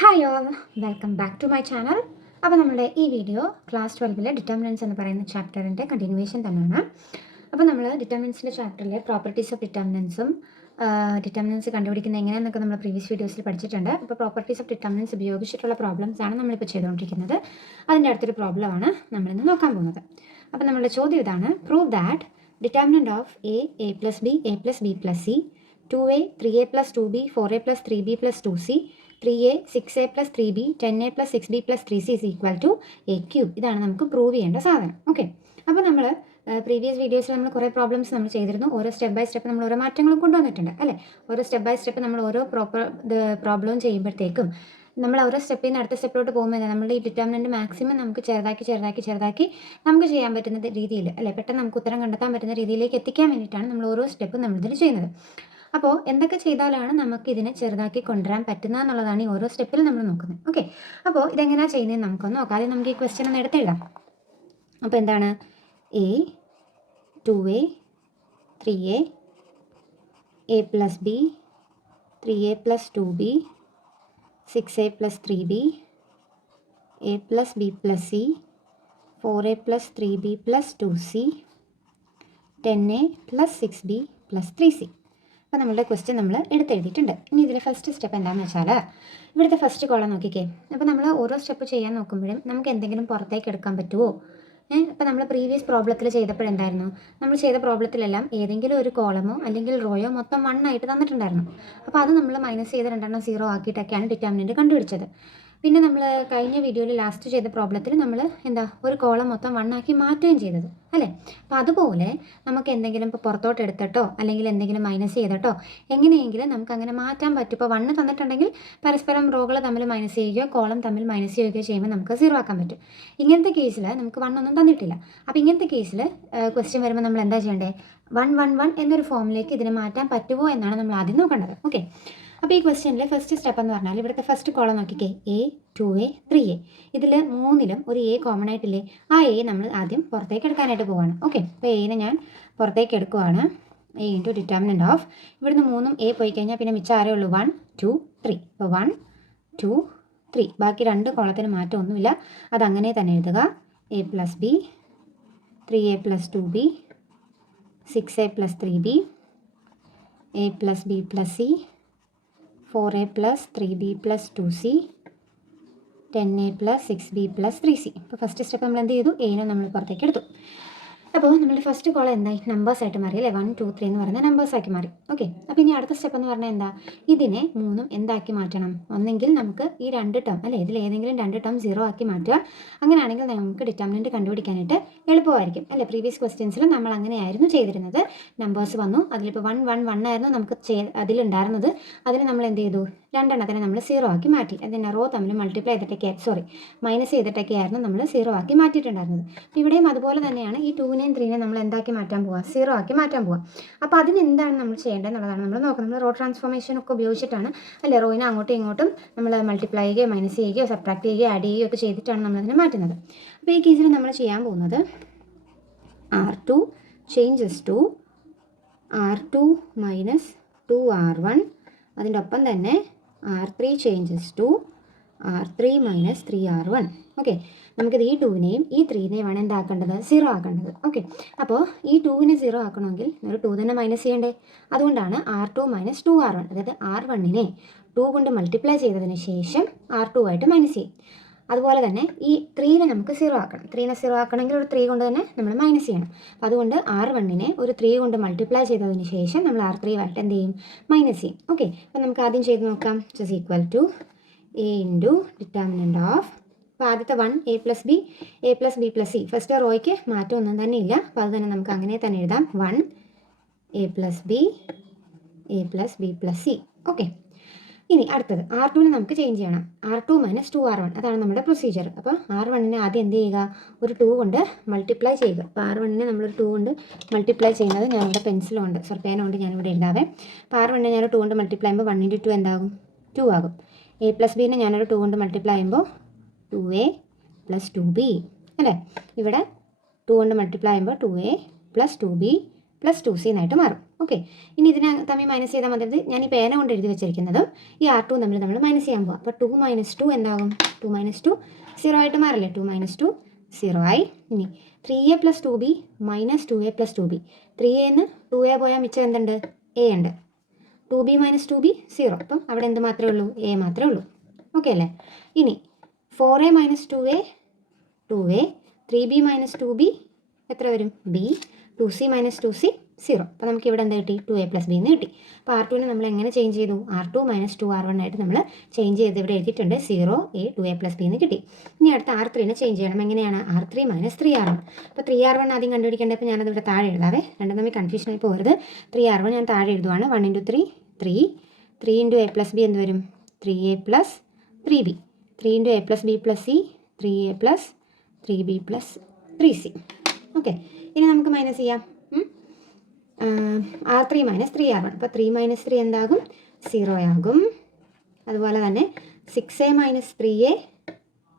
Hi all, welcome back to my channel. അപ്പോൾ നമ്മുടെ ഈ വീഡിയോ ക്ലാസ് 12 ഡിറ്റർമിനൻസ് എന്ന് പറയുന്ന ചാപ്റ്ററിൻ്റെ കണ്ടിന്യൂവേഷൻ തന്നെയാണ്. അപ്പോൾ നമ്മൾ ഡിറ്റർമിനൻസിൻ്റെ ചാപ്റ്ററിലെ പ്രോപ്പർട്ടീസ് ഓഫ് ഡിറ്റർമിനൻസ് കണ്ടുപിടിക്കുന്നത് എങ്ങനെയെന്നൊക്കെ നമ്മൾ പ്രീവിയസ് വീഡിയോസിൽ പഠിച്ചിട്ടുണ്ട്. അപ്പോൾ പ്രോപ്പർട്ടീസ് ഓഫ് ഡിറ്റർമിനൻസ് ഉപയോഗിച്ചിട്ടുള്ള പ്രോബ്ലംസ് ആണ് നമ്മളിപ്പോൾ ചെയ്തുകൊണ്ടിരിക്കുന്നത്. അതിൻ്റെ അടുത്തൊരു പ്രോബ്ലമാണ് നമ്മളിന്ന് നോക്കാൻ പോകുന്നത്. അപ്പോൾ നമ്മളുടെ ചോദ്യം ഇതാണ്: prove that determinant of A plus B plus C 2a 3a plus 2b 4a plus 3b plus 2c 3a 6a plus 3b 10a plus 6b plus 3c is equal to a cube. ഇതാണ് നമുക്ക് prove ചെയ്യേണ്ട സാധനം. Okay, അപ്പോൾ നമ്മൾ previous വീഡിയോസിൽ നമ്മൾ കുറേ problems നമ്മൾ ചെയ്തിരുന്നു. ഓരോ സ്റ്റെപ്പ് ബൈ സ്റ്റെപ്പ് നമ്മൾ ഓരോ മാറ്റങ്ങളും കൊണ്ടുവന്നിട്ടുണ്ട് അല്ലേ. ഓരോ സ്റ്റെപ്പ് ബൈ സ്റ്റെപ്പ് നമ്മൾ ഓരോ പ്രോബ്ലം ചെയ്യുമ്പോഴത്തേക്കും നമ്മൾ ഓരോ സ്റ്റെപ്പിൽ നിന്ന് അടുത്ത സ്റ്റെപ്പിലോട്ട് പോകുമ്പോൾ നമ്മൾ ഈ ഡിറ്റർമിനൻറ്റ് മാക്സിമം നമുക്ക് ചെറുതാക്കി നമുക്ക് ചെയ്യാൻ പറ്റുന്ന രീതിയിൽ അല്ലേ, പെട്ടെന്ന് നമുക്ക് ഉത്തരം കണ്ടെത്താൻ പറ്റുന്ന രീതിയിലേക്ക് എത്തിക്കാൻ വേണ്ടിയിട്ടാണ് നമ്മൾ ഓരോ സ്റ്റെപ്പും നമ്മളിതിൽ ചെയ്യുന്നത്. അപ്പോൾ എന്തൊക്കെ ചെയ്താലാണ് നമുക്ക് ഇതിനെ ചെറുതാക്കി കൊണ്ടുവരാൻ പറ്റുന്നത് എന്നുള്ളതാണ് ഈ ഓരോ സ്റ്റെപ്പിൽ നമ്മൾ നോക്കുന്നത്. ഓക്കെ, അപ്പോൾ ഇതെങ്ങനെയാണ് ചെയ്യുന്നത് നമുക്കൊന്ന് നോക്കാം. ആദ്യം നമുക്ക് ഈ ക്വസ്റ്റ്യൻ ഒന്ന് എടുത്തെഴുതാം. അപ്പോൾ എന്താണ്? a 2a 3a a plus b 3a plus 2b 6a plus 3b a plus b plus c 4a plus 3b plus 2c 10a plus 6b plus 3c. അപ്പോൾ നമ്മളുടെ ക്വസ്റ്റ്യൻ നമ്മൾ എടുത്തെഴുതിയിട്ടുണ്ട്. ഇനി ഇതിലെ ഫസ്റ്റ് സ്റ്റെപ്പ് എന്താണെന്ന് വെച്ചാൽ ഇവിടുത്തെ ഫസ്റ്റ് കോളം നോക്കിക്കേ. അപ്പോൾ നമ്മൾ ഓരോ സ്റ്റെപ്പ് ചെയ്യാൻ നോക്കുമ്പോഴും നമുക്ക് എന്തെങ്കിലും പുറത്തേക്ക് എടുക്കാൻ പറ്റുമോ? അപ്പോൾ നമ്മൾ പ്രീവിയസ് പ്രോബ്ലത്തിൽ ചെയ്തപ്പോഴെന്തായിരുന്നു? നമ്മൾ ചെയ്ത പ്രോബ്ലത്തിലെല്ലാം ഏതെങ്കിലും ഒരു കോളമോ അല്ലെങ്കിൽ റോയോ മൊത്തം 1 ആയിട്ട് തന്നിട്ടുണ്ടായിരുന്നു. അപ്പോൾ അത് നമ്മൾ മൈനസ് ചെയ്ത് 2 0 ആക്കിയിട്ടൊക്കെയാണ് ഡിറ്റർമിനൻറ്റ് കണ്ടുപിടിച്ചത്. പിന്നെ നമ്മൾ കഴിഞ്ഞ വീഡിയോയിൽ ലാസ്റ്റ് ചെയ്ത പ്രോബ്ലത്തിൽ നമ്മൾ ഒരു കോളം മൊത്തം 1 ആക്കി മാറ്റുകയും ചെയ്തത് അല്ലേ. അപ്പോൾ അതുപോലെ നമുക്ക് എന്തെങ്കിലും ഇപ്പോൾ പുറത്തോട്ട് എടുത്തിട്ടോ അല്ലെങ്കിൽ എന്തെങ്കിലും മൈനസ് ചെയ്തിട്ടോ എങ്ങനെയെങ്കിലും നമുക്ക് അങ്ങനെ മാറ്റാൻ പറ്റും. ഇപ്പോൾ 1 തന്നിട്ടുണ്ടെങ്കിൽ പരസ്പരം റോകൾ തമ്മിൽ മൈനസ് ചെയ്യുകയോ കോളം തമ്മിൽ മൈനസ് ചെയ്യുകയോ ചെയ്യുമ്പോൾ നമുക്ക് 0 ആക്കാൻ പറ്റും. ഇങ്ങനത്തെ കേസിൽ നമുക്ക് 1 ഒന്നും തന്നിട്ടില്ല. അപ്പോൾ ഇങ്ങനത്തെ കേസിൽ ക്വസ്റ്റ്യൻ വരുമ്പോൾ നമ്മൾ എന്താ ചെയ്യേണ്ടത്? 1 1 1 എന്നൊരു ഫോമിലേക്ക് ഇതിനെ മാറ്റാൻ പറ്റുമോ എന്നാണ് നമ്മൾ ആദ്യം നോക്കേണ്ടത്. ഓക്കെ, അപ്പോൾ ഈ ക്വസ്റ്റ്യനിൽ ഫസ്റ്റ് സ്റ്റെപ്പ് എന്ന് പറഞ്ഞാൽ ഇവിടുത്തെ ഫസ്റ്റ് കോളം നോക്കിക്കേ. a 2a 3a ഇതിൽ മൂന്നിലും ഒരു a കോമൺ ആയിട്ടില്ലേ? ആ a നമ്മൾ ആദ്യം പുറത്തേക്ക് എടുക്കാനായിട്ട് പോവുകയാണ്. ഓക്കെ, അപ്പോൾ എനെ ഞാൻ പുറത്തേക്ക് എടുക്കുവാണ്. a ഇൻറ്റു ഡിറ്റർമിനൻറ്റ് ഓഫ് ഇവിടുന്ന് 3ഉം a പോയി കഴിഞ്ഞാൽ പിന്നെ മിച്ചം ആരേ ഉള്ളൂ? 1 2 3. അപ്പോൾ 1 2 3 ബാക്കി 2 കോളത്തിന് മാറ്റമൊന്നുമില്ല, അതങ്ങനെ തന്നെ എഴുതുക. a plus B 3a plus 2b 6a plus 3b a plus b plus c 4a plus 3b plus 2c 10a plus 6b plus 3c. അപ്പോൾ ഫസ്റ്റ് സ്റ്റെപ്പ് നമ്മൾ എന്ത് ചെയ്തു? എനെ നമ്മൾ പുറത്തേക്ക് എടുത്തു. അപ്പോൾ നമ്മുടെ ഫസ്റ്റ് കോളം എന്തായി? നമ്പേഴ്സായിട്ട് മാറി അല്ലേ. 1 2 3 എന്ന് പറയുന്ന നമ്പേഴ്സാക്കി മാറി. ഓക്കെ, അപ്പോൾ ഇനി അടുത്ത സ്റ്റെപ്പ് എന്ന് പറഞ്ഞാൽ എന്താ? ഇതിനെ 3ഉം എന്താക്കി മാറ്റണം? ഒന്നെങ്കിൽ നമുക്ക് ഈ 2 ടേം അല്ലേ, ഇതിൽ ഏതെങ്കിലും 2 ടേം 0 ആക്കി മാറ്റുക. അങ്ങനെയാണെങ്കിൽ നമുക്ക് ഡിറ്റർമിനൻറ്റ് കണ്ടുപിടിക്കാനായിട്ട് എളുപ്പമായിരിക്കും അല്ലേ. പ്രീവിയസ് ക്വസ്റ്റ്യൻസിൽ നമ്മൾ അങ്ങനെയായിരുന്നു ചെയ്തിരുന്നത്. നമ്പേഴ്സ് വന്നു, അതിലിപ്പോൾ 1 1 1 ആയിരുന്നു നമുക്ക് അതിലുണ്ടായിരുന്നത്. അതിന് നമ്മൾ എന്ത് ചെയ്തു? 2 എണ്ണത്തിനെ നമ്മൾ 0 ആക്കി മാറ്റി. അതിനെ റോ തമ്മിൽ മൈനസ് ചെയ്തിട്ടൊക്കെ ആയിരുന്നു നമ്മൾ 0 ആക്കി മാറ്റിയിട്ടുണ്ടായിരുന്നത്. അപ്പോൾ ഇവിടെയും അതുപോലെ തന്നെയാണ്. ഈ 2നെയും 3നെയും നമ്മൾ എന്താക്കി മാറ്റാൻ പോവുക? 0 ആക്കി മാറ്റാൻ പോവുക. അപ്പോൾ അതിന് എന്താണ് നമ്മൾ ചെയ്യേണ്ടത് എന്നുള്ളതാണ് നമ്മൾ നോക്കുന്നത്. നമ്മൾ റോ ട്രാൻസ്ഫോർമേഷൻ ഒക്കെ ഉപയോഗിച്ചിട്ടാണ് അല്ലേ. റോയിനെ അങ്ങോട്ടും ഇങ്ങോട്ടും നമ്മൾ മൾട്ടിപ്ലൈ ചെയ്യുകയോ മൈനസ് ചെയ്യുകയോ സബ്ട്രാക്ട് ചെയ്യുകയോ ആഡ് ചെയ്യുകയോ ഒക്കെ ചെയ്തിട്ടാണ് നമ്മളതിനെ മാറ്റുന്നത്. അപ്പോൾ ഈ കേസിൽ നമ്മൾ ചെയ്യാൻ പോകുന്നത് R2 changes to R2 minus 2R1. അതിൻ്റെ ഒപ്പം തന്നെ R3 changes to R3 minus 3R1. Okay, നമുക്കിത് ഈ 2നെയും ഈ 3നെയുമാണ് എന്താക്കേണ്ടത്? 0 ആക്കേണ്ടത്. ഓക്കെ, അപ്പോൾ ഈ 2നെ 0 ആക്കണമെങ്കിൽ ഒരു 2 തന്നെ മൈനസ് ചെയ്യണ്ടേ? അതുകൊണ്ടാണ് R2 മൈനസ് 2R1. അതായത് R1നെ 2 കൊണ്ട് മൾട്ടിപ്ലൈ ചെയ്തതിന് ശേഷം R2 ആയിട്ട് മൈനസ് ചെയ്യും. അതുപോലെ തന്നെ ഈ 3നെ നമുക്ക് 0 ആക്കണം. 3നെ 0 ആക്കണമെങ്കിൽ ഒരു 3 കൊണ്ട് തന്നെ നമ്മൾ മൈനസ് ചെയ്യണം. അപ്പോൾ അതുകൊണ്ട് R1നെ ഒരു 3 കൊണ്ട് മൾട്ടിപ്ലൈ ചെയ്തതിന് ശേഷം നമ്മൾ R3 ആയിട്ട് എന്ത് ചെയ്യും? മൈനസ് ചെയ്യും. ഓക്കെ, അപ്പോൾ നമുക്ക് ആദ്യം ചെയ്ത് നോക്കാം. Is equal to a into determinant of. അപ്പോൾ ആദ്യത്തെ 1 a plus B plus C. First റോയ്ക്ക് മാറ്റമൊന്നും തന്നെ ഇല്ല, അപ്പോൾ അത് തന്നെ നമുക്ക് അങ്ങനെ തന്നെ എഴുതാം. 1 a plus B plus C. Okay, ഇനി അടുത്തത് R2നെ നമുക്ക് ചേഞ്ച് ചെയ്യണം. R2 മൈനസ് 2R1 അതാണ് നമ്മുടെ പ്രൊസീജിയർ. അപ്പോൾ R1നെ ആദ്യം എന്ത് ചെയ്യുക? ഒരു 2 കൊണ്ട് മൾട്ടിപ്ലൈ ചെയ്യുക. അപ്പോൾ R1നെ നമ്മളൊരു 2 കൊണ്ട് മൾട്ടിപ്ലൈ ചെയ്യുന്നത് ഞാനിവിടെ പെൻസിലുണ്ട്, പേനുണ്ട്, ഞാനിവിടെ എഴുതാവേ. അപ്പോൾ R1നെ ഞാനൊരു 2 കൊണ്ട് മൾട്ടിപ്ലൈ ചെയ്യുമ്പോൾ 1 × 2 എന്താകും? 2 ആകും. a പ്ലസ് ബിനെ ഞാനൊരു 2 കൊണ്ട് മൾട്ടിപ്ലൈ ചെയ്യുമ്പോൾ 2a പ്ലസ് 2b അല്ലേ. ഇവിടെ 2 കൊണ്ട് മൾട്ടിപ്ലൈ ചെയ്യുമ്പോൾ 2a plus 2b plus 2c എന്നായിട്ട് മാറും. ഓക്കെ, ഇനി ഇതിനെ തമ്മിൽ മൈനസ് ചെയ്താൽ മതി. ഞാൻ ഈ പേന കൊണ്ട് എഴുതി വെച്ചിരിക്കുന്നതും ഈ R2 തമ്മിൽ നമ്മൾ മൈനസ് ചെയ്യാൻ പോകും. അപ്പോൾ 2 - 2 എന്താകും? 2 - 2 0 ആയിട്ട് മാറില്ലേ? 2 - 2 0 ആയി. ഇനി 3a + 2b - 2a + 2b. 3a ന്ന് 2a പോയാൽ മിച്ചം എന്തുണ്ട്? a ഉണ്ട്. 2b - 2b 0. അപ്പം അവിടെ എന്ത് മാത്രമേ ഉള്ളൂ? a മാത്രമേ ഉള്ളൂ. ഓക്കെ അല്ലേ? ഇനി 4a - 2a 2a, 3b - 2b എത്ര വരും? b, 2c - 2c 0. അപ്പോൾ നമുക്ക് ഇവിടെ എന്താ കിട്ടി? 2a + b എന്ന് കിട്ടി. അപ്പോൾ R2നെ നമ്മൾ എങ്ങനെ ചേഞ്ച് ചെയ്തു? R2 - 2R1 ആയിട്ട് നമ്മൾ ചേഞ്ച് ചെയ്ത് ഇവിടെ എഴുതിയിട്ടുണ്ട്. 0a 2a + b എന്ന് കിട്ടി. ഇനി അടുത്ത R3നെ ചേഞ്ച് ചെയ്യണം. എങ്ങനെയാണ്? R3 - 3R1. അപ്പോൾ 3R1 ആദ്യം കണ്ടുപിടിക്കേണ്ടത്. അപ്പോൾ ഞാനത് ഇവിടെ താഴെ എഴുതാവേ, രണ്ടും തമ്മിൽ കൺഫ്യൂഷൻ ആയി പോകരുത്. 3R1 ഞാൻ താഴെ എഴുതുവാണ്. 1 × 3 3, 3 × a + b എന്ത് വരും? 3a + 3b. 3 × a + b + c 3a + 3b + 3c. Okay, ഇനി നമുക്ക് മൈനസ് ചെയ്യാം. R3 - 3R1. അപ്പോൾ 3 - 3 എന്താകും? 0 ആകും. അതുപോലെ തന്നെ 6a - 3a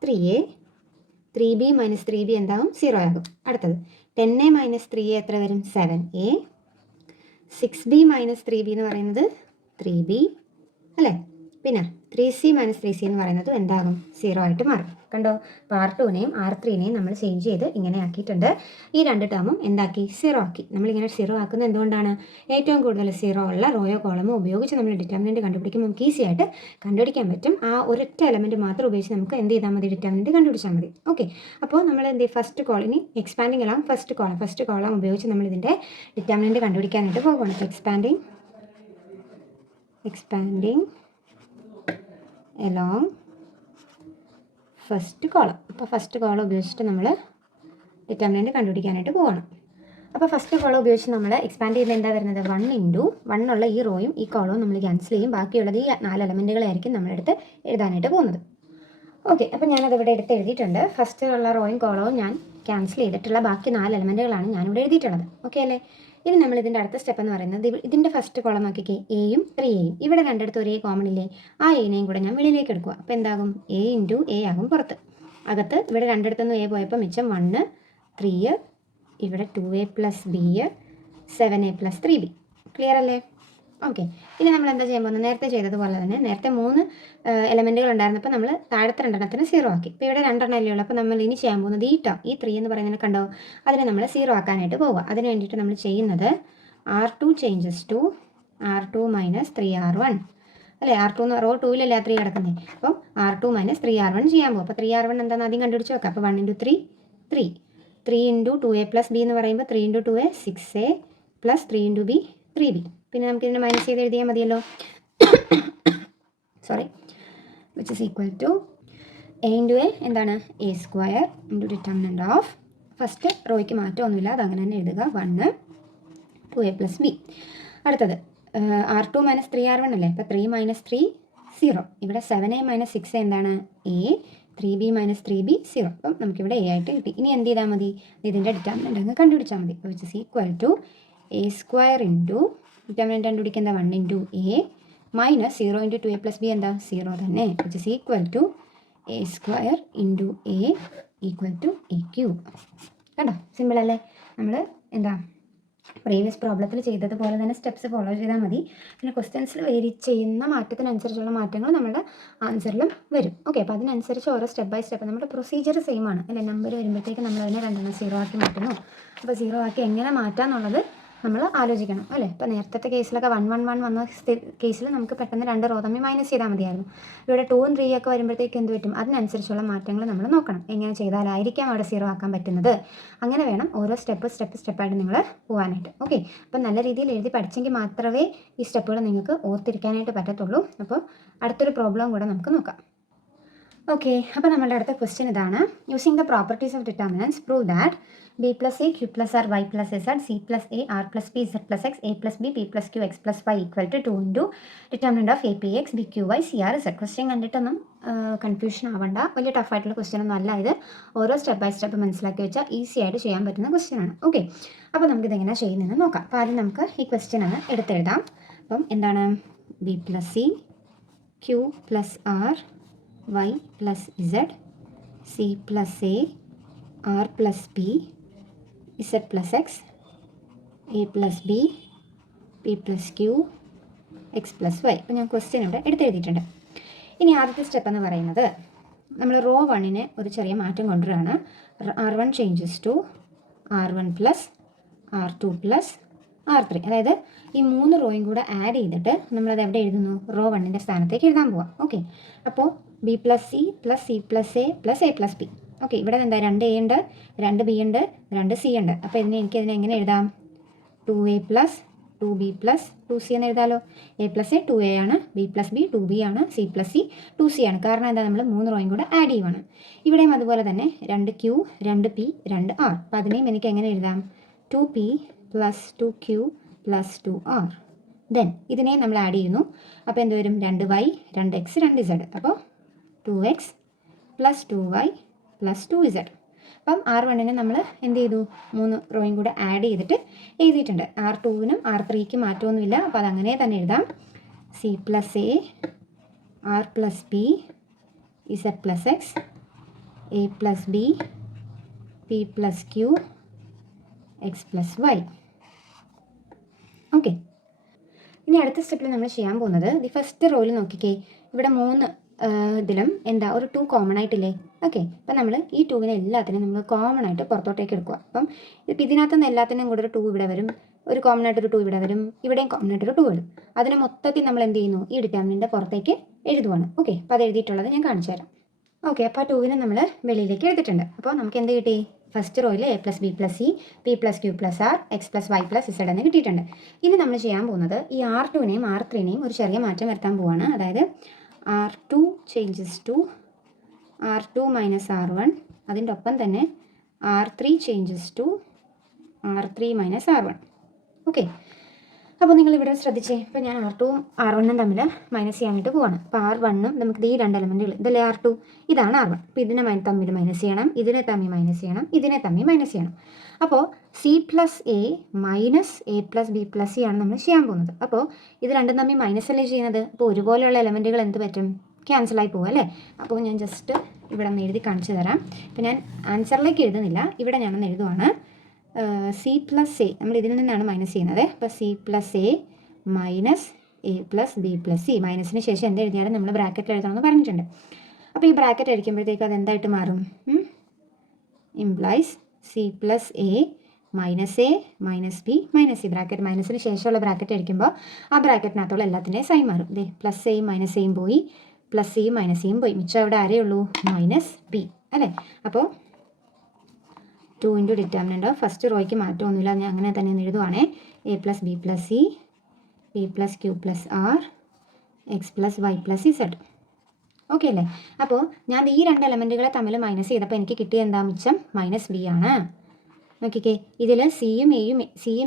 3a, 3b - 3b എന്താകും? 0 ആകും. അടുത്തത് 10a - 3a എത്ര വരും? 7a. 6b - 3b എന്ന് പറയുന്നത് 3b അല്ലേ? പിന്നെ 3c - 3c എന്ന് പറയുന്നത് എന്താകും? 0 ആയിട്ട് മാറും. കണ്ടോ? അപ്പോൾ R2നെയും R3നെയും നമ്മൾ ചേഞ്ച് ചെയ്ത് ഇങ്ങനെ ആക്കിയിട്ടുണ്ട്. ഈ രണ്ട് ടേമും എന്താക്കി? 0 ആക്കി. നമ്മളിങ്ങനെ 0 ആക്കുന്നത് എന്തുകൊണ്ടാണ്? ഏറ്റവും കൂടുതൽ 0 ഉള്ള റോയോ കോളമോ ഉപയോഗിച്ച് നമ്മൾ ഡിറ്റർമിനൻറ്റ് കണ്ടുപിടിക്കുമ്പോൾ നമുക്ക് ഈസി ആയിട്ട് കണ്ടുപിടിക്കാൻ പറ്റും. ആ ഒരൊറ്റ എലമെൻറ്റ് മാത്രം ഉപയോഗിച്ച് നമുക്ക് എന്ത് ചെയ്താൽ മതി? ഡിറ്റർമിനൻറ്റ് കണ്ടുപിടിച്ചാൽ മതി. ഓക്കെ, അപ്പോൾ നമ്മൾ എന്ത് ചെയ്യും? ഫസ്റ്റ് കോളം, ഇനി എക്സ്പാൻഡിങ് അലോങ് ഫസ്റ്റ് കോളം ഉപയോഗിച്ച് നമ്മൾ ഇതിൻ്റെ ഡിറ്റർമിനൻറ്റ് കണ്ടുപിടിക്കാനായിട്ട് പോകുകയാണ്. അപ്പോൾ എക്സ്പാൻഡിങ് along ഫസ്റ്റ് കോളം. അപ്പോൾ ഫസ്റ്റ് കോളം ഉപയോഗിച്ചിട്ട് നമ്മൾ ഡിറ്റർമിനൻറ്റ് കണ്ടുപിടിക്കാനായിട്ട് പോകണം. അപ്പോൾ ഫസ്റ്റ് കോളം ഉപയോഗിച്ച് നമ്മൾ എക്സ്പാൻഡ് ചെയ്യുന്നത് എന്താ വരുന്നത്? 1 × 1 ഉള്ള ഈ റോയും ഈ കോളവും നമ്മൾ ക്യാൻസൽ ചെയ്യും. ബാക്കിയുള്ളത് ഈ 4 എലമെൻറ്റുകളായിരിക്കും നമ്മളെടുത്ത് എഴുതാനായിട്ട് പോകുന്നത്. ഓക്കെ, അപ്പോൾ ഞാനത് ഇവിടെ എടുത്ത് എഴുതിയിട്ടുണ്ട്. ഫസ്റ്റ് ഉള്ള റോയും കോളവും ഞാൻ ക്യാൻസൽ ചെയ്തിട്ടുള്ള ബാക്കി 4 എലമെൻറ്റുകളാണ് ഞാനിവിടെ എഴുതിയിട്ടുള്ളത്. ഓക്കെ അല്ലേ? ഇനി നമ്മൾ ഇതിൻ്റെ അടുത്ത സ്റ്റെപ്പ് എന്ന് പറയുന്നത് ഇതിൻ്റെ ഫസ്റ്റ് കോളം നോക്കിക്കേ, എയും 3aയും. ഇവിടെ രണ്ടിടത്ത് ഒരേ കോമൺ ഇല്ലേ? ആ എനെയും കൂടെ ഞാൻ വെളിയിലേക്ക് എടുക്കുക. അപ്പോൾ എന്താകും? a × a ആകും പുറത്ത്. അകത്ത് ഇവിടെ രണ്ടിടത്തുനിന്ന് a പോയപ്പോൾ മിച്ചം 1, 3, ഇവിടെ 2a + b, 7a + 3b. Clear അല്ലേ? ഓക്കെ, ഇനി നമ്മൾ എന്താ ചെയ്യാൻ പോകുന്നത്? നേരത്തെ ചെയ്തതുപോലെ തന്നെ നേരത്തെ 3 എലമെൻറ്റുകൾ ഉണ്ടായിരുന്നപ്പോൾ നമ്മൾ താഴത്തെ രണ്ടെണ്ണത്തിന് 0 ആക്കി. ഇപ്പോൾ ഇവിടെ 2 അല്ലേ ഉള്ളൂ. അപ്പോൾ നമ്മൾ ഇനി ചെയ്യാൻ പോകുന്നത് ഈ 3 എന്ന് പറയുന്നത് കണ്ടോ? അതിനെ നമ്മൾ 0 ആക്കാനായിട്ട് പോവുക. അതിന് വേണ്ടിയിട്ട് നമ്മൾ ചെയ്യുന്നത് R2 changes to R2 - 3R1 അല്ലേ? R2 എന്ന് റോ 2-ലല്ലേ 3 കിടക്കുന്നത്. അപ്പം R2 - 3R1 ചെയ്യാൻ പോകും. അപ്പോൾ 3R1 എന്താണെന്ന് ആദ്യം കണ്ടുപിടിച്ച് വെക്കാം. അപ്പോൾ 1 × 3 3, 3 × 2a + b എന്ന് പറയുമ്പോൾ 3 × 2a 6a + 3 × b 3b. പിന്നെ നമുക്ക് ഇതിനെ മൈനസ് ചെയ്ത് എഴുതിയാൽ മതിയല്ലോ. Sorry, which is equal to a × a എന്താണ്? a² × ഡിറ്റർമിനൻറ്റ് ഓഫ് ഫസ്റ്റ് റോയ്ക്ക് മാറ്റമൊന്നുമില്ല, അതങ്ങനെ തന്നെ എഴുതുക. 1 2a + b. അടുത്തത് R2 - 3R1 അല്ലേ? അപ്പോൾ 3 - 3 0. ഇവിടെ 7a - 6a എന്താണ്? a. 3b - 3b 0. അപ്പം നമുക്കിവിടെ a ആയിട്ട് കിട്ടി. ഇനി എന്ത് ചെയ്താൽ മതി? ഇതിൻ്റെ ഡിറ്റർമിനൻറ്റ് അങ്ങ് കണ്ടുപിടിച്ചാൽ മതി. Which is equal to a² × determinant കണ്ടുപിടിക്കുന്നത് 1 × a - 0 × 2a + b എന്താ? 0 തന്നെ. Which is equal to a² × a = a³. കണ്ടോ? സിമ്പിൾ അല്ലേ? നമ്മൾ എന്താ പ്രീവിയസ് പ്രോബ്ലത്തിൽ ചെയ്തതുപോലെ തന്നെ സ്റ്റെപ്സ് ഫോളോ ചെയ്താൽ മതി. പിന്നെ ക്വസ്റ്റ്യൻസിൽ വേരി ചെയ്യുന്ന മാറ്റത്തിനനുസരിച്ചുള്ള മാറ്റങ്ങൾ നമ്മുടെ ആൻസറിലും വരും. ഓക്കെ, അപ്പോൾ അതിനനുസരിച്ച് ഓരോ സ്റ്റെപ്പ് ബൈ സ്റ്റെപ്പ് നമ്മുടെ പ്രൊസീജിയർ സെയിം ആണ് അല്ലേ? നമ്പർ വരുമ്പോഴത്തേക്ക് നമ്മൾ അതിനെ 2 0 ആക്കി മാറ്റുന്നു. അപ്പോൾ 0 ആക്കി എങ്ങനെ മാറ്റാമെന്നുള്ളത് നമ്മൾ ആലോചിക്കണം അല്ലേ? ഇപ്പോൾ നേരത്തെ കേസിലൊക്കെ 1 1 1 വന്ന കേസിൽ നമുക്ക് പെട്ടെന്ന് 2 റോ തമ്മിൽ മൈനസ് ചെയ്താൽ മതിയായിരുന്നു. ഇവിടെ 2 3 ഒക്കെ വരുമ്പോഴത്തേക്ക് എന്ത് പറ്റും? അതിനനുസരിച്ചുള്ള മാറ്റങ്ങൾ നമ്മൾ നോക്കണം. എങ്ങനെ ചെയ്താലായിരിക്കാം അവിടെ 0 ആക്കാൻ പറ്റുന്നത്? അങ്ങനെ വേണം ഓരോ സ്റ്റെപ്പായിട്ട് നിങ്ങൾ പോകാനായിട്ട്. ഓക്കെ, അപ്പം നല്ല രീതിയിൽ എഴുതി പഠിച്ചെങ്കിൽ മാത്രമേ ഈ സ്റ്റെപ്പുകൾ നിങ്ങൾക്ക് ഓർത്തിരിക്കാനായിട്ട് പറ്റത്തുള്ളൂ. അപ്പോൾ അടുത്തൊരു പ്രോബ്ലം കൂടെ നമുക്ക് നോക്കാം. ഓക്കെ, അപ്പോൾ നമ്മളുടെ അടുത്ത ക്വസ്റ്റ്യൻ ഇതാണ്. Using the properties of determinants prove that b + a, q + r, y + z, c + a, r + p, z + x, a + b, p + q, x + y = 2 × determinant of a p x, b q y, c r z. Question കണ്ടിട്ടൊന്നും confusion ആവണ്ട. വലിയ ടഫായിട്ടുള്ള question ഒന്നും അല്ല ഇത്. ഓരോ step by step മനസ്സിലാക്കി വെച്ചാൽ easy ആയിട്ട് ചെയ്യാൻ പറ്റുന്ന ക്വസ്റ്റ്യൻ ആണ്. ഓക്കെ, അപ്പോൾ നമുക്കിതെങ്ങനെ ചെയ്യുന്നതെന്ന് നോക്കാം. അപ്പോൾ ആദ്യം നമുക്ക് ഈ ക്വസ്റ്റ്യൻ ഒന്ന് എടുത്തെഴുതാം. അപ്പം എന്താണ്? b + c, q + r, y + z, c + a, r + p, z + x, A plus B P plus Q X plus Y. അപ്പോൾ ഞാൻ ക്വസ്റ്റ്യൻ ഇവിടെ എടുത്തെഴുതിയിട്ടുണ്ട്. ഇനി ആദ്യത്തെ സ്റ്റെപ്പ് എന്ന് പറയുന്നത് നമ്മൾ റോ 1ന് ഒരു ചെറിയ മാറ്റം കൊണ്ടുവരികയാണ്. R1 changes to R1 plus R2 plus R3. അതായത് ഈ 3 റോയും കൂടെ ആഡ് ചെയ്തിട്ട് നമ്മളത് എവിടെ എഴുതുന്നു? റോ 1ൻ്റെ സ്ഥാനത്തേക്ക് എഴുതാൻ പോവാം. ഓക്കെ, അപ്പോൾ B plus C plus C plus A plus A plus B. Okay, ഇവിടെ എന്താ 2 എ ഉണ്ട്, 2 ബി ഉണ്ട്, 2 സി ഉണ്ട്. അപ്പോൾ എനിക്കതിനെ എങ്ങനെ എഴുതാം? 2a plus 2b plus 2c എന്ന് എഴുതാമല്ലോ. എ പ്ലസ് എ 2a ആണ്, ബി പ്ലസ് ബി 2b ആണ്, സി പ്ലസ് സി 2c ആണ്. കാരണം എന്താ? നമ്മൾ 3 റോയും കൂടെ ആഡ് ചെയ്യുവാണ്. ഇവിടെയും അതുപോലെ തന്നെ 2q 2p 2r. അപ്പോൾ അതിനെയും എനിക്ക് എങ്ങനെ എഴുതാം? 2p plus 2q plus 2r. Then ഇതിനെയും നമ്മൾ ആഡ് ചെയ്യുന്നു. അപ്പോൾ എന്ത് വരും? 2y 2x 2z. അപ്പോൾ 2x plus 2y plus 2z. അപ്പം R1നെ നമ്മൾ എന്ത് ചെയ്തു? 3 റോയും കൂടെ ആഡ് ചെയ്തിട്ട് എഴുതിയിട്ടുണ്ട്. R2നും R3ക്കും മാറ്റമൊന്നുമില്ല. അപ്പോൾ അതങ്ങനെ തന്നെ എഴുതാം. C plus A R plus B Z plus X A plus B P plus Q X plus Y. Okay, ഇനി അടുത്ത സ്റ്റെപ്പിൽ നമ്മൾ ചെയ്യാൻ പോകുന്നത് ദി ഫസ്റ്റ് റോയിൽ നോക്കിക്കേ. ഇവിടെ 3 ഇതിലും എന്താ ഒരു 2 കോമൺ ആയിട്ടില്ലേ? ഓക്കെ, അപ്പം നമ്മൾ ഈ 2വിനെ എല്ലാത്തിനും നമ്മൾ കോമൺ ആയിട്ട് പുറത്തോട്ടേക്ക് എടുക്കുക. അപ്പം ഇപ്പം ഇതിനകത്തുനിന്ന് എല്ലാത്തിനും കൂടെ ഒരു 2 ഇവിടെ വരും, ഒരു കോമൺ ആയിട്ടൊരു 2 ഇവിടെ വരും, ഇവിടെയും കോമൺ ആയിട്ടൊരു 2 വരും. അതിനെ മൊത്തത്തിൽ നമ്മൾ എന്ത് ചെയ്യുന്നു? ഈ ഡിറ്റർമിനൻ്റിൻ്റെ പുറത്തേക്ക് എഴുതുവാണ്. ഓക്കെ, അപ്പോൾ അത് എഴുതിയിട്ടുള്ളത് ഞാൻ കാണിച്ചു തരാം. ഓക്കെ, അപ്പോൾ ആ 2വിനെ നമ്മൾ വെളിയിലേക്ക് എടുത്തിട്ടുണ്ട്. അപ്പോൾ നമുക്ക് എന്ത് കിട്ടി? ഫസ്റ്റ് റോയിൽ A plus B plus C P plus Q plus R X plus Y plus Z എന്ന് കിട്ടിയിട്ടുണ്ട്. ഇനി നമ്മൾ ചെയ്യാൻ പോകുന്നത് ഈ R2നെയും R3നെയും ഒരു ചെറിയ മാറ്റം വരുത്താൻ പോവാണ്. അതായത് R2 changes to R2 minus R1. അതിൻ്റെ ഒപ്പം തന്നെ R3 changes to R3 minus R1. Okay, അപ്പോൾ നിങ്ങൾ ഇവിടെ ശ്രദ്ധിച്ചേ. ഇപ്പോൾ ഞാൻ R2ഉം R1ഉം തമ്മിൽ മൈനസ് ചെയ്യാനായിട്ട് പോവാണ്. അപ്പോൾ R1ഉം നമുക്ക് ഈ 2 എലമെൻറ്റുകൾ, ഇതല്ലേ R2, ഇതാണ് R1. അപ്പോൾ ഇതിനെ തമ്മിൽ മൈനസ് ചെയ്യണം, ഇതിനെ തമ്മിൽ മൈനസ് ചെയ്യണം, ഇതിനെ തമ്മിൽ മൈനസ് ചെയ്യണം. അപ്പോൾ C plus A minus A plus B plus C ആണ് നമ്മൾ ചെയ്യാൻ പോകുന്നത്. അപ്പോൾ ഇത് രണ്ടും തമ്മിൽ മൈനസ് അല്ലേ ചെയ്യുന്നത്? അപ്പോൾ ഒരുപോലെയുള്ള എലമെൻറ്റുകൾ എന്ത് പറ്റും? ക്യാൻസലായി പോകും അല്ലേ? അപ്പോൾ ഞാൻ ജസ്റ്റ് ഇവിടെ ഒന്ന് എഴുതി കാണിച്ചു തരാം. ഇപ്പോൾ ഞാൻ ആൻസറിലേക്ക് എഴുതുന്നില്ല, ഇവിടെ ഞാനൊന്ന് എഴുതുവാണ്. സി പ്ലസ് എ നമ്മൾ ഇതിൽ നിന്നാണ് മൈനസ് ചെയ്യുന്നത്. അപ്പോൾ C plus A minus A plus B plus C. മൈനസിന് ശേഷം എന്ത് എഴുതിയാലും നമ്മൾ ബ്രാക്കറ്റിൽ എഴുതണമെന്ന് പറഞ്ഞിട്ടുണ്ട്. അപ്പോൾ ഈ ബ്രാക്കറ്റ് അടിക്കുമ്പോഴത്തേക്ക് അത് എന്തായിട്ട് മാറും? Implies C plus A minus B minus C. Bracket മൈനസിന് ശേഷമുള്ള ബ്രാക്കറ്റ് അടിക്കുമ്പോൾ ആ ബ്രാക്കറ്റിനകത്തുള്ള എല്ലാത്തിൻ്റെയും സൈൻ മാറും. ഇതേ പ്ലസ് എയും മൈനസ് എയും പോയി, പ്ലസ് സിയും മൈനസ് സിയും പോയി. മിച്ചം അവിടെ ആരേ ഉള്ളൂ? മൈനസ് ബി അല്ലേ? അപ്പോൾ 2 ഇൻറ്റു ഡിറ്റർമിനൻ്റ് ഓഫ് ഫസ്റ്റ് റോയ്ക്ക് മാറ്റമൊന്നുമില്ല, ഞാൻ അങ്ങനെ തന്നെ എഴുതുവാണേ. A plus B plus C P plus Q plus R X plus Y plus Z. Okay അല്ലേ? അപ്പോൾ ഞാൻ ഈ 2 എലമെൻറ്റുകളെ തമ്മിൽ മൈനസ് ചെയ്തപ്പോൾ എനിക്ക് കിട്ടിയ എന്താ മിച്ചം? മൈനസ് ബി ആണ്. നോക്കിക്കേ, ഇതിൽ സിയും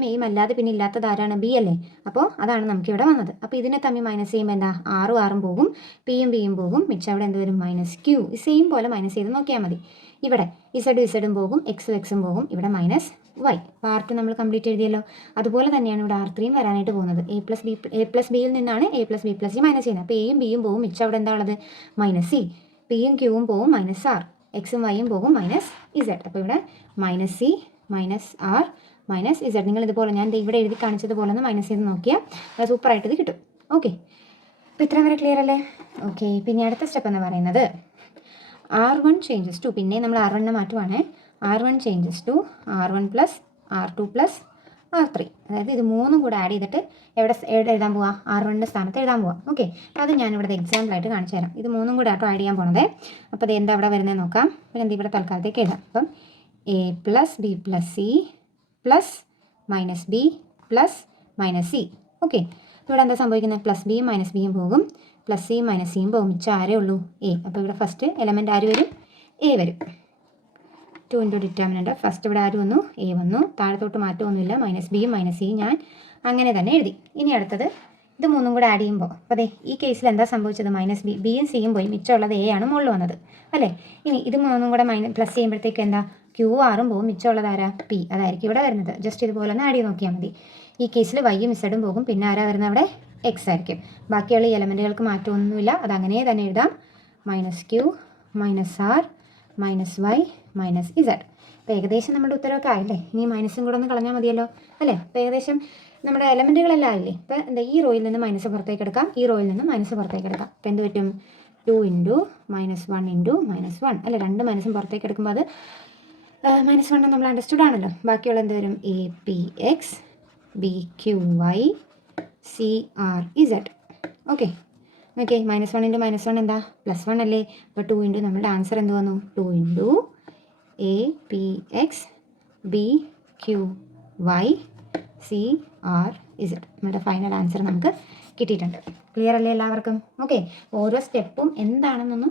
എയും അല്ലാതെ പിന്നെ ഇല്ലാത്തത് ആരാണ്? ബി അല്ലേ? അപ്പോൾ അതാണ് നമുക്കിവിടെ വന്നത്. അപ്പോൾ ഇതിനെ തമ്മിൽ മൈനസ് ചെയ്യുമ്പോൾ എന്താ? ആറും പോകും, പിയും ബിയും പോകും, മിച്ചം അവിടെ എന്ത് വരും? Minus Q. സെയിം പോലെ മൈനസ് ചെയ്ത് നോക്കിയാൽ മതി. ഇവിടെ ഇസഡും പോകും, എക്സും പോകും, ഇവിടെ മൈനസ് വൈ. പാർട്ട് നമ്മൾ കംപ്ലീറ്റ് എഴുതിയല്ലോ. അതുപോലെ തന്നെയാണ് ഇവിടെ R3യും വരാനായിട്ട് പോകുന്നത്. എ പ്ലസ് ബിയിൽ നിന്നാണ് A plus B plus C minus ചെയ്യുന്നത്. അപ്പോൾ എയും ബിയും പോകും, മിച്ചം അവിടെ എന്താ ഉള്ളത്? Minus C. പിയും ക്യൂവും പോകും, മൈനസ് ആർ. എക്സും വൈയും പോകും, മൈനസ് ഇസഡ്. അപ്പോൾ ഇവിടെ minus C minus R minus Z. നിങ്ങൾ ഇതുപോലെ ഞാൻ ഇവിടെ എഴുതി കാണിച്ചതുപോലെ ഒന്ന് മൈനസ് ചെയ്ത് നോക്കിയാൽ അത് സൂപ്പറായിട്ട് ഇത് കിട്ടും. ഓക്കെ, അപ്പോൾ ഇത്രയും വരെ ക്ലിയർ അല്ലേ? ഓക്കെ, പിന്നെ അടുത്ത സ്റ്റെപ്പ് എന്ന് പറയുന്നത് R1 ചേഞ്ചസ് ടു, പിന്നെ നമ്മൾ R1നെ മാറ്റുവാണ്. R1 changes to R1 plus R2 plus R3. അതായത് ഇത് 3ഉം കൂടെ ആഡ് ചെയ്തിട്ട് എവിടെ എഴുതാൻ പോവാം? R1ൻ്റെ സ്ഥാനത്ത് എഴുതാൻ പോവാം. ഓക്കെ, അപ്പോൾ അത് ഞാനിവിടെ എക്സാമ്പിളായിട്ട് കാണിച്ചു തരാം. ഇത് 3ഉം കൂടെ ആട്ടോ ആഡ് ചെയ്യാൻ പോണത്. അപ്പോൾ അത് എന്താ അവിടെ വരുന്നത് നോക്കാം. പിന്നെ എന്ത് ഇവിടെ തൽക്കാലത്തേക്ക് എഴുതാം. അപ്പം A plus B plus C plus minus B plus minus C. Okay, ഇവിടെ എന്താ സംഭവിക്കുന്നത്? പ്ലസ് ബിയും മൈനസ് ബിയും പോകും, പ്ലസ് സിയും മൈനസ് സിയും പോകും, മിച്ചം ആരേ ഉള്ളൂ? എ. അപ്പോൾ ഇവിടെ ഫസ്റ്റ് എലമെൻറ്റ് ആര് വരും? എ വരും. 2 ഇൻറ്റു ഡിറ്റർമിനൻ്റ് ഓഫ് ഫസ്റ്റ് ഇവിടെ ആര് വന്നു? എ വന്നു. താഴത്തോട്ട് മാറ്റമൊന്നുമില്ല, മൈനസ് ബിയും മൈനസ് സിയും ഞാൻ അങ്ങനെ തന്നെ എഴുതി. ഇനി അടുത്തത് ഇത് 3ഉം കൂടെ ആഡ് ചെയ്യുമ്പോൾ, അപ്പോൾ അതെ ഈ കേസിൽ എന്താ സംഭവിച്ചത്? മൈനസ് ബിയും സിയും പോയി, മിച്ചമുള്ളത് എ ആണ് മുകളിൽ വന്നത് അല്ലേ? ഇനി ഇത് 3ഉം കൂടെ പ്ലസ് ചെയ്യുമ്പോഴത്തേക്ക് എന്താ? ക്യൂ ആറും പോകും, മിച്ചമുള്ളത് ആരാ? പി. അതായിരിക്കും ഇവിടെ വരുന്നത്. ജസ്റ്റ് ഇതുപോലെ ഒന്ന് ആഡ് ചെയ്ത് നോക്കിയാൽ മതി. ഈ കേസിൽ വൈയും ഇസഡും പോകും, പിന്നെ ആരാ വരുന്നത്? അവിടെ എക്സ് ആയിരിക്കും. ബാക്കിയുള്ള ഈ എലമെൻറ്റുകൾക്ക് മാറ്റമൊന്നുമില്ല, അതങ്ങനെ തന്നെ എഴുതാം. Minus Q minus R minus Y minus Z. അപ്പോൾ ഏകദേശം നമ്മുടെ ഉത്തരവൊക്കെ ആയില്ലേ. ഇനി മൈനസും കൂടെ ഒന്ന് കളഞ്ഞാൽ മതിയല്ലോ അല്ലേ. അപ്പോൾ ഏകദേശം നമ്മുടെ എലമെൻറ്റുകളെല്ലാം ആയില്ലേ. ഇപ്പോൾ എന്താ ഈ റോയിൽ നിന്ന് മൈനസ് പുറത്തേക്ക് എടുക്കാം, ഈ റോയിൽ നിന്ന് മൈനസ് പുറത്തേക്ക് എടുക്കാം. അപ്പോൾ എന്ത് പറ്റും? 2 × -1 × -1 അല്ലേ. 2 മൈനസും പുറത്തേക്ക് എടുക്കുമ്പോൾ അത് -1 നമ്മൾ അണ്ടർസ്റ്റുഡ് ആണല്ലോ. ബാക്കിയുള്ള എന്ത് വരും? APX BQY CRZ. Okay okay. -1 × -1 എന്താ? +1 അല്ലേ. അപ്പോൾ 2 × നമ്മളുടെ ആൻസർ എന്ത് വന്നു? 2 × APX BQY CRZ. നമ്മുടെ ഫൈനൽ ആൻസർ നമുക്ക് കിട്ടിയിട്ടുണ്ട്. ക്ലിയർ അല്ലേ എല്ലാവർക്കും? ഓക്കെ. ഓരോ സ്റ്റെപ്പും എന്താണെന്നൊന്ന്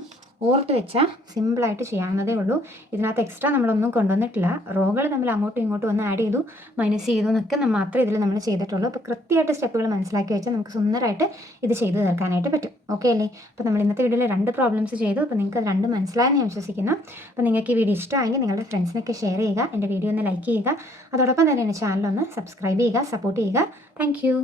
ഓർത്ത് വെച്ചാൽ സിമ്പിളായിട്ട് ചെയ്യാവുന്നതേ ഉള്ളൂ. ഇതിനകത്ത് എക്സ്ട്രാ നമ്മളൊന്നും കൊണ്ടുവന്നിട്ടില്ല. റോകൾ നമ്മൾ അങ്ങോട്ടും ഇങ്ങോട്ടും ഒന്ന് ആഡ് ചെയ്തു, മൈനസ് ചെയ്തു എന്നൊക്കെ മാത്രമേ ഇതിൽ നമ്മൾ ചെയ്തിട്ടുള്ളൂ. അപ്പോൾ കൃത്യമായിട്ട് സ്റ്റെപ്പുകൾ മനസ്സിലാക്കി വെച്ചാൽ നമുക്ക് സുന്ദരമായിട്ട് ഇത് ചെയ്ത് തീർക്കാനായിട്ട് പറ്റും. ഓക്കെ അല്ലേ. അപ്പോൾ നമ്മൾ ഇന്നത്തെ വീഡിയോയിൽ 2 പ്രോബ്ലംസ് ചെയ്തു. അപ്പോൾ നിങ്ങൾക്ക് അത് 2 മനസ്സിലായെന്ന് ഞാൻ വിശ്വസിക്കുന്നു. അപ്പോൾ നിങ്ങൾക്ക് ഈ വീഡിയോ ഇഷ്ടമായെങ്കിൽ നിങ്ങളുടെ ഫ്രണ്ട്സിനൊക്കെ ഷെയർ ചെയ്യുക, എൻ്റെ വീഡിയോ ഒന്ന് ലൈക്ക് ചെയ്യുക, അതോടൊപ്പം തന്നെ എൻ്റെ ചാനലൊന്ന് സബ്സ്ക്രൈബ് ചെയ്യുക, സപ്പോർട്ട് ചെയ്യുക. Thank you.